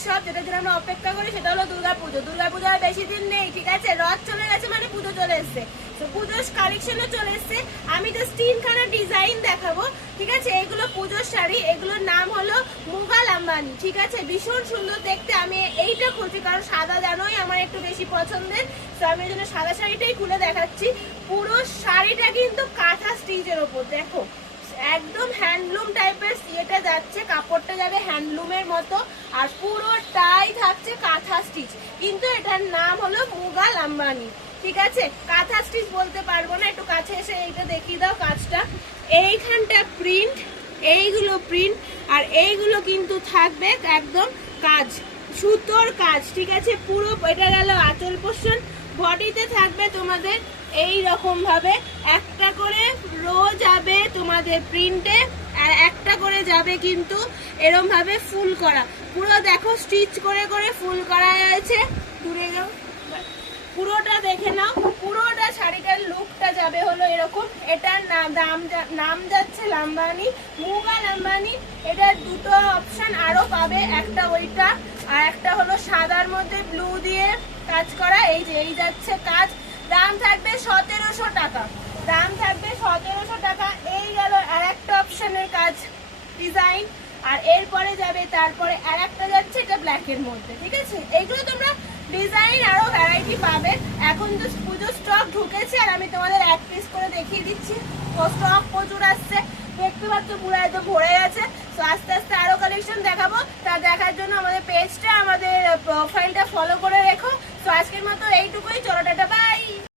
উৎসব, যেটার জন্য আমরা অপেক্ষা করি, সেটা হলো দুর্গাপুজো। দুর্গাপুজো আর বেশি দিন নেই, ঠিক আছে? রথ চলে গেছে মানে পুজো চলে এসছে, তো পুজোর কালেকশনও চলে এসছে। আমি জাস্ট 3খানা ডিজাইন দেখাবো, ঠিক আছে? এগুলো পুজোর শাড়ি, এগুলোর নাম হলো মুঘাল আম্বানি, ঠিক আছে? ভীষণ সুন্দর দেখতে। আমি এইটা খুলছি কারণ সাদা জানোই আমার একটু বেশি পছন্দের, তো আমি এই জন্য সাদা শাড়িটাই খুলে দেখাচ্ছি। পুরো শাড়িটা কিন্তু কাঁথা স্টিচের ওপর, দেখো একদম হ্যান্ডলুম টাইপের ইয়েটা যাচ্ছে, কাপড়টা যাবে হ্যান্ডলুমের মতো, আর পুরোটাই থাকছে কাঁথা স্টিচ। কিন্তু এটার নাম হলো মুঘাল আম্বানি, ঠিক আছে? কাঁথা স্টিচ বলতে পারবো না, একটু কাছে এসে এইটা দেখিয়ে দাও কাজটা। এইখানটা প্রিন্ট, এইগুলো প্রিন্ট, আর এইগুলো কিন্তু থাকবে একদম কাজ, সুতোর কাজ, ঠিক আছে? পুরো এটা গেল আঁচল পোর্শন। বডিতে থাকবে তোমাদের এই রকম ভাবে একটা করে রো যাবে তোমাদের প্রিন্টে, আর একটা করে যাবে কিন্তু এরকম ভাবে ফুল করা। পুরো দেখো স্টিচ করে করে ফুল করা আছে। দূরে যাও, পুরোটা দেখে নাও। পুরোটা শাড়িটার লুকটা যাবে হলো এরকম। এটার নাম যাচ্ছে লাম্বানি, মুঘাল আম্বানি। এটার দুটো অপশন আরো পাবে, একটা ওইটা আর একটা হলো সাদার মধ্যে ব্লু দিয়ে কাজ করা। এই যে এই যাচ্ছে কাজ। দাম থাকবে 1700 টাকা, দাম থাকবে 1700 টাকা। এই গেল আর একটা অপশনের কাজ ডিজাইন, আর এরপরে যাবে তারপরে আর একটা যাচ্ছে এটা ব্ল্যাকের মধ্যে, ঠিক আছে? এইগুলো তোমরা ডিজাইন আরো ভ্যারাইটি পাবে। এখন তো পুজো স্টক ঢুকেছে আর আমি